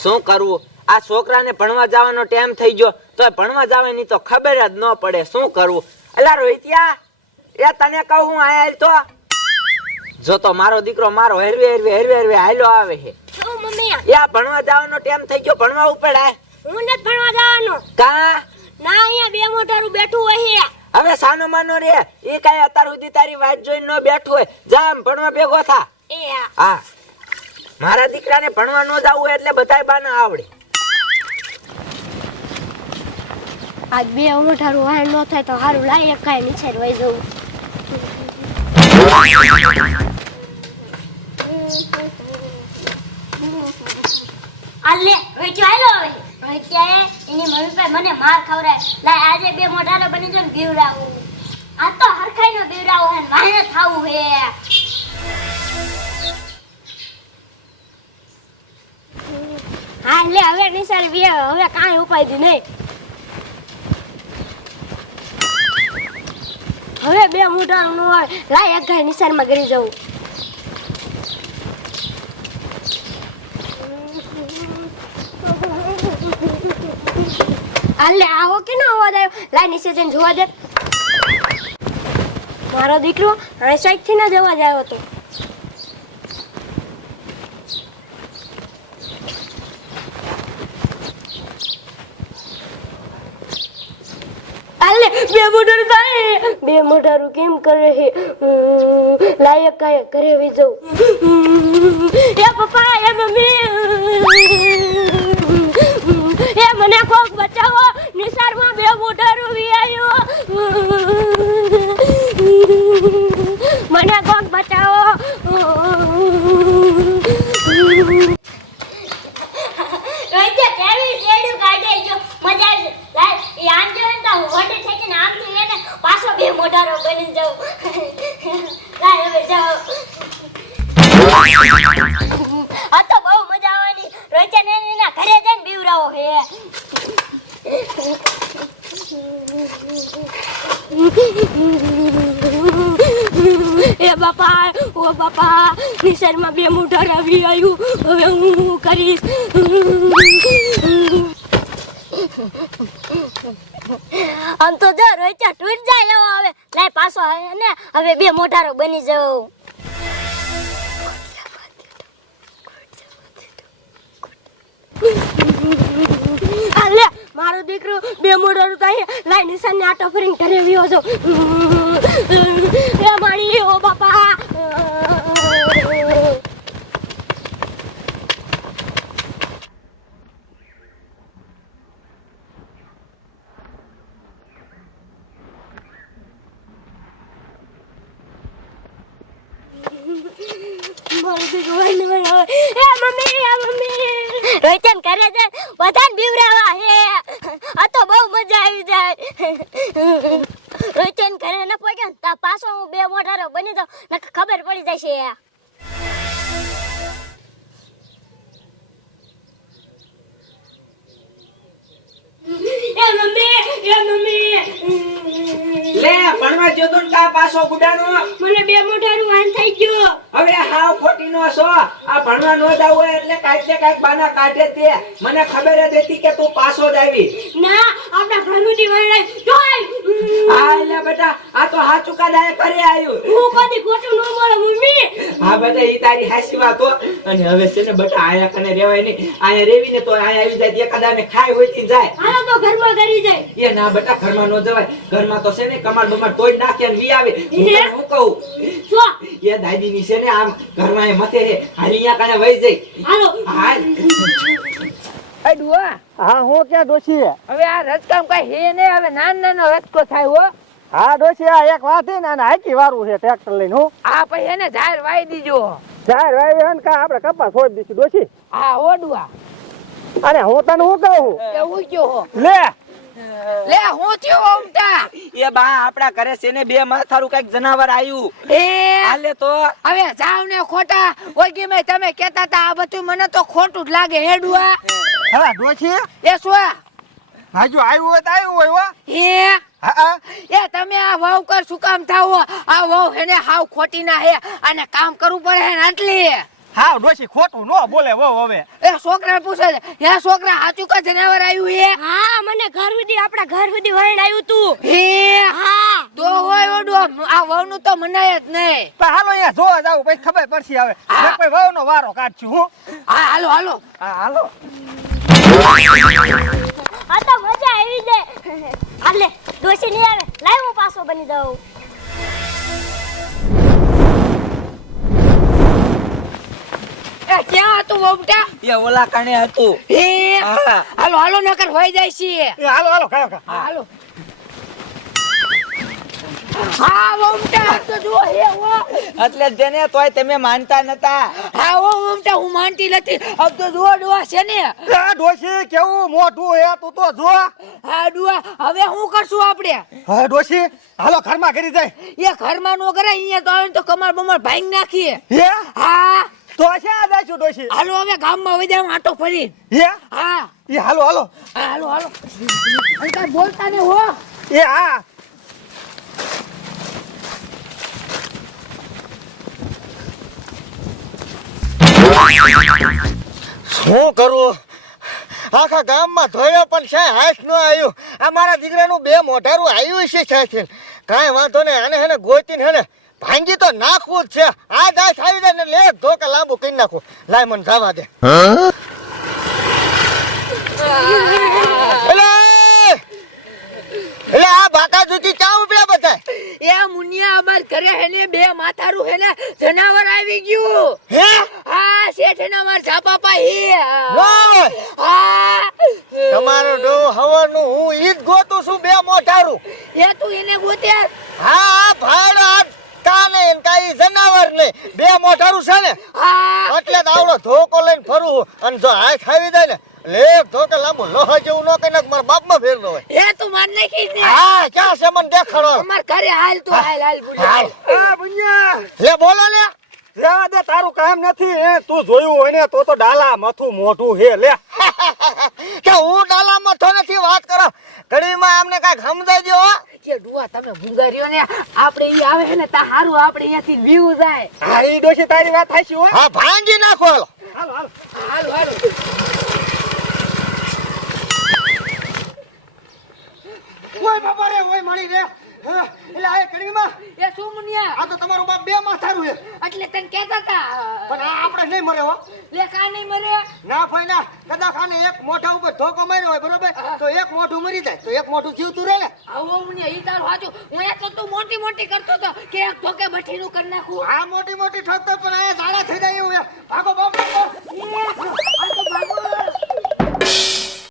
શું કરવું? આ છોકરાને ભણવા જવાનો ટાઈમ થઈ ગયો તો ભણવા જાવે ની તો ખબર જ ન પડે. શું કરવું? અલા રોહિતિયા, એ તને કહું હું આયા તો જો તો મારો દીકરો મારો હેરવે હાલ્યો આવે છે. શું મમ્મી? એ ભણવા જવાનો ટાઈમ થઈ ગયો, ભણવા ઉપર આય. હું નથી ભણવા જવાનો. કા? ના, અહીંયા બે મોટારું બેઠું હોય છે. હવે સાનો માનો રે, એ કાઈ અત્યાર સુધી તારી વાત જોઈને ન બેઠો હોય. જા આમ ભણવા ભેગો થા. એ હા, મારા દીકરાને ભણવા ન જાવું એટલે બધાય બાના આવડે. આજ બે મોટારું વાહન ન થાય તો હારું લાય કાય નીચે વઈ જવું. આલે હવે ચાલો હવે અત્યારે એની મમ્મી પાસે મને માર ખવરાય. લાય આજે બે મોઢારો બની જો ને બીવરાવું. આ તો હરખાઈનો બીવરાવો હે વાહે થાવું હે. હા લે હવે નિસાર બે હવે કાંઈ ઉપાય દી નહીં. હવે બે મોઢારો નો હોય લાય એક ગાય નિસારમાં ગરી જવું. આલે આવો કે ના અવાજ આવ્યો? લાય નીચે જઈને જોવા દે. મારો દીકરો હવે સાઈડ થી ના જવા આવ્યો તો. આલે બે મોઢારું થાય. બે મોઢારું કેમ કરે છે? લાયક કાય ઘરે વી જવું. એ પપ્પા, એ મમ્મી, એ મને કોક બચાવો. નિસારમાં બે મોઢારું વી આવ્યો. મને કોક બચાવો. રોજે કેવી રેડું કાઢે જો મજા આવે. લાય એ આમ જો ને તો હોડે થઈ ને આમ થી એને પાછો બે મોઢારો બની જાવ. લાય હવે જાવ. આ તો બહુ મજા આવવાની. રોજે ને એના ઘરે જઈને બીવરાવો હે. એ બાપા, ઓ બાપા, નિસર્ગમાં બે મોઢાર આવી આવ્યું. હવે હું કરીશ. આમ તો જો રોચા તૂટ જાય એવો હવે. લાય પાછો ને હવે બે મોઢારો બની જાવ. આલે મારો દીકરો બે મોઢારું થાય. લાય નિશાન આટો ફરીને ઘરે વ્યો જો. એ મારી, ઓ બાપા. રોચન કરે છે બધાને બીવરાવા હે. આ તો બહુ મજા આવી જાય. રોચન કરે ન પહોંચ્યો તો પાછો હું બે મોઢારો બની જાઉં ને ખબર પડી જાય છે. એ મમ્મી, એ મમ્મી, લે ભણવા જો તો કા પાછો ગુડાનો. મને બે મોઢારું વાન થઈ ગયો. હવે હાવ ખોટી નો છો. આ ભણવા નો જાવ હોય એટલે કાઈક બાના કાઢે તે. મને ખબર જ હતી કે તું પાછો જ આવી. ના, આપણા ઘરુની વળાઈ જોઈ. હા લે બેટા, આ તો હાચું કાદાએ કરે આવ્યું. હું કદી ખોટું ન બોલે મમ્મી. હા બેટા, ઈ તારી હાસી વાત હો. અને હવે છે ને બેટા આયા કને રહેવાય નહીં. આયા રેવીને તો આયા આવી જાય એકાદાને ખાઈ હોઈતી જાય. હાલો તો ઘરમાં કરી જાય. એ ના બેટા, ઘરમાં નો જવાય. ઘરમાં તો છે ને કમાડ બમાડ તોડ નાખે ને વી આવે. હું કહું જો એ દાદી ની છે ને આમ ઘરમાં એ મથે રે હાલિયા કાને વઈ જાય. હાલો હાલ. એ ડુઆ, હા હું ક્યાં ડોશી? હવે આ રજકામ કઈ હે ને. હવે નાનો રજકો થાય હો. હા ડોશી, આ એક વાત હે ને, આને હાકી વારું છે ટ્રેક્ટર લઈને. હું આ પછી એને ઝાડ વાઈ દીજો. ચાર વાવી હે ને કા આપણે કપાસ છોડી દીધી ડોશી. હા હો ડુઆ. અને હું તને હું કહું, એવું કયો હો. લે લે હું થયો ઉમટા. એ બા આપડા ઘરે છે ને બે માથારું કઈક જનાવર આવ્યું. એ હાલે તો હવે જાવ ને ખોટા ઓગી મે તમે કહેતા હતા આ બધું મને તો ખોટું જ લાગે હેડુઆ. હા ડોશી, એ શું હાજુ આવ્યું હોય તો આવ્યું હોય. હો એ હા એ તમે આ વહુ કર શું કામ થાવ? આ વહુ હેને હાવ ખોટી ના હે અને કામ કરવું પડે હે ને આટલી. હા ડોશી ખોટું નો બોલે વો હવે. એ છોકરા પૂછે છે હે છોકરા સાચું કા જનાવર આવ્યું હે હા મને ઘર સુધી આપણા ઘર સુધી વહીને આવ્યું તું હે હા તો હોય ઓડો આ વહુનું તો મનાય જ નહીં. પણ હાલો અહીંયા જોવા જાવ પછી ખબર પડશે હવે. મેં કોઈ વહુનો વારો કાઢશું હું. હા હાલો હાલો હા હાલો. આ તો મજા આવી જાય આલે ડોશી નહીં આવે લાવ હું પાછો બની દઉં એ ક્યાં હતું વહુટા એ ઓલા કાણે હતું. હે હા. હાલો હાલો નકર હોય જાય છે એ હાલો હાલો ખાયો ખા. હા, હાલો હા વહુટા તો જો હે વો એટલે જેને તોય તમે માનતા નતા. હા વહુટા હું માનતી નથી અબ તો જો ડોવા છે ને એ ડોશી કેવું મોઢું હે તું તો જો. હા ડોવા હવે શું કરશું આપણે હા ડોશી હાલો ઘરમાં કરી જાય. એ ઘરમાં નો કરે અહીંયા તો આવે ને તો કમર બમર ભાંગી નાખીએ હે હા તો ક્યાં જાશું ડોશી? હાલો હવે ગામમાં વઈ જાવ આટો ફરી હે હા એ હાલો હાલો. હા, હાલો હાલો અને કાંઈ બોલતા ને હો એ હા શું કરું આખા ગામમાં ધોયો પણ છે હાથ ન આવ્યું. આ મારા દીકરાનું બે મોઢારું આવ્યું છે કાંઈ વાંધો નહીં. આને હેને ગોતીને હેને ભાંગી તો નાખવું જ છે. આ દાસ આવી જાય ને લે ધોકા લાંબુ કરી નાખું. લાય મને જવા દે. એટલે આ બાકા જુતી ચા ઉપડ્યા બધા. એ મુનિયા અમાર ઘરે હેને બે માથારું હેને જનાવર આવી ગયું હે હા શેઠ હેને અમાર છાપાપા હે ઓય! હા તમારો ડો હવાનું હું ઈ જ ગોતું છું બે મોઢારું. એ તું એને ગોતે હા ભાડો આ કાને ને કાઈ જનાવર ને બે મોઢારું છે ને હા એટલે જ આવડો ધોકો લઈને ફરું છું. અને જો હાથ આવી જાય ને લે ધોકે લાંબુ લોહા જેવું ન કઈ નાખ મારા બાપમાં ફેર નો હોય. એ તું માર નાખી ને હા ક્યાં છે મને દેખાડો. અમાર ઘરે હાલ તું હાલ હાલ હાલ. બુડા આ બુનિયા લે બોલો લે રેવા દે તારું કામ નથી. તું જોયું હોય ને તો ડાલા મથું મોઢું હે લે. કે હું ડાલા મથો નથી વાત કરો. ઘડીમાં આમને કાંઈક સમજાઈ દો. કે ડુઆ તમે ભૂંગાર્યો ને આપણે ઈ આવે હે ને તા હારું આપણે અહીંયાથી વ્યૂ જાય હા ઈ ડોશી તારી વાત થાશી હોય. હા ભાંગી નાખો હાલો. હાલો હાલો. હાલો હાલો ઓય બાપા રે ઓય મારી રે. એટલે આ કડીમાં એ શું મુનિયા આ તો તમારું બાપ બે માથારું છે. એટલે તને કહેતા તા પણ આ આપણે નહીં મરે હો. લે કાઈ નહીં મરે ના ભાઈ ના કદાચ આને એક મોઢા ઉપર ધોકો માર્યો હોય બરોબર તો એક મોઢું મરી જાય તો એક મોઢું જીવતું રહે ને. આવો મુનિયા ઈ તારું સાચું હું એ તો તું મોટી મોટી કરતો તો કે એક ધોકે બઠીનું કરી નાખું આ મોટી મોટી ઠોકતો પણ આ ઝાડા થઈ જાય એવું છે. ભાગો